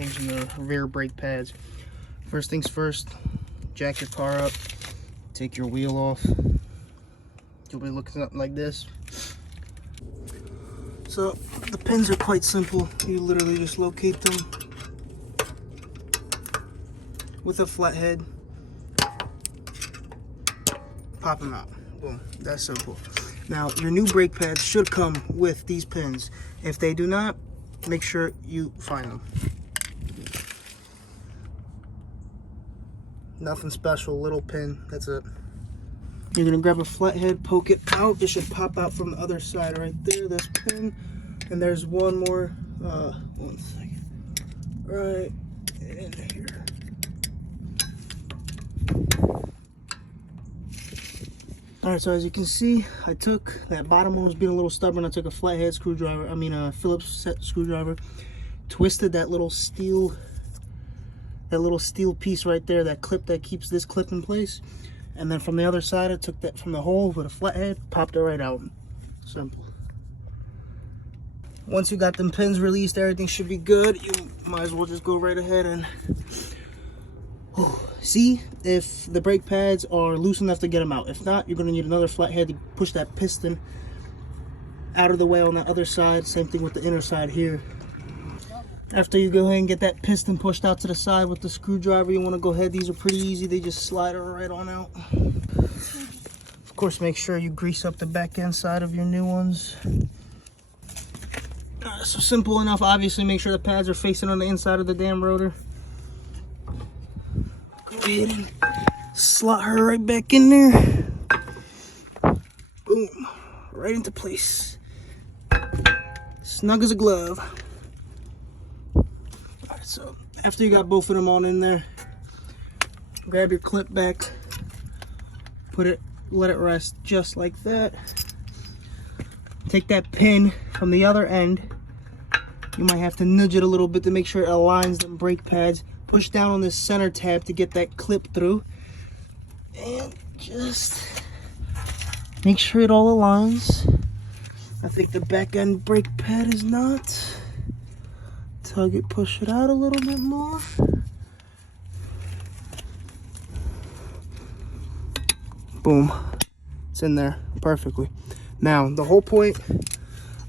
changing the rear brake pads. First things first, jack your car up, take your wheel off. You'll be looking something like this. So the pins are quite simple. You literally just locate them with a flathead, pop them out. Boom, that's simple. Now your new brake pads should come with these pins. If they do not, make sure you find them. Nothing special, little pin, that's it. You're gonna grab a flathead, poke it out. It should pop out from the other side right there, this pin. And there's one more, one second, right in here. All right, so as you can see, I took that bottom one was being a little stubborn. I took a flathead screwdriver, a Phillips set screwdriver, twisted that little steel piece right there, that clip that keeps this clip in place. And then from the other side, I took that from the hole with a flathead, popped it right out. Simple. Once you got them pins released, everything should be good. You might as well just go right ahead and see if the brake pads are loose enough to get them out. If not, you're gonna need another flathead to push that piston out of the way on the other side. Same thing with the inner side here. After you go ahead and get that piston pushed out to the side with the screwdriver, you want to go ahead. These are pretty easy. They just slide right on out. Of course, make sure you grease up the back end side of your new ones. So simple enough. Obviously, make sure the pads are facing on the inside of the damn rotor. Go ahead and slot her right back in there. Boom. Right into place. Snug as a glove. So after you got both of them on in there, grab your clip back, let it rest just like that. Take that pin from the other end. You might have to nudge it a little bit to make sure it aligns them brake pads. Push down on this center tab to get that clip through. And just make sure it all aligns. I think the back end brake pad is not. Tug it, push it out a little bit more. Boom. It's in there perfectly. Now, the whole point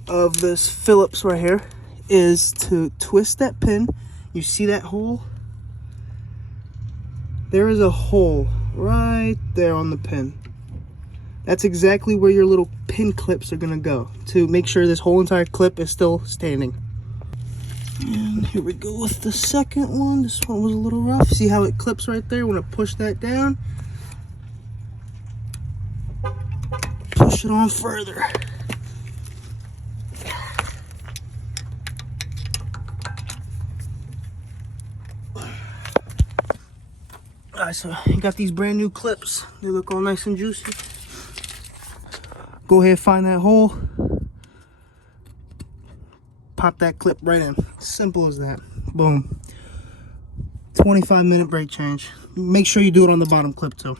of this Phillips right here is to twist that pin. You see that hole? There is a hole right there on the pin. That's exactly where your little pin clips are gonna go to make sure this whole entire clip is still standing. And here we go with the second one. This one was a little rough. See how it clips right there? Want to push that down. Push it on further. Alright, so you got these brand new clips. They look all nice and juicy. Go ahead, find that hole. Pop that clip right in. Simple as that. Boom. 25-minute brake change. Make sure you do it on the bottom clip too.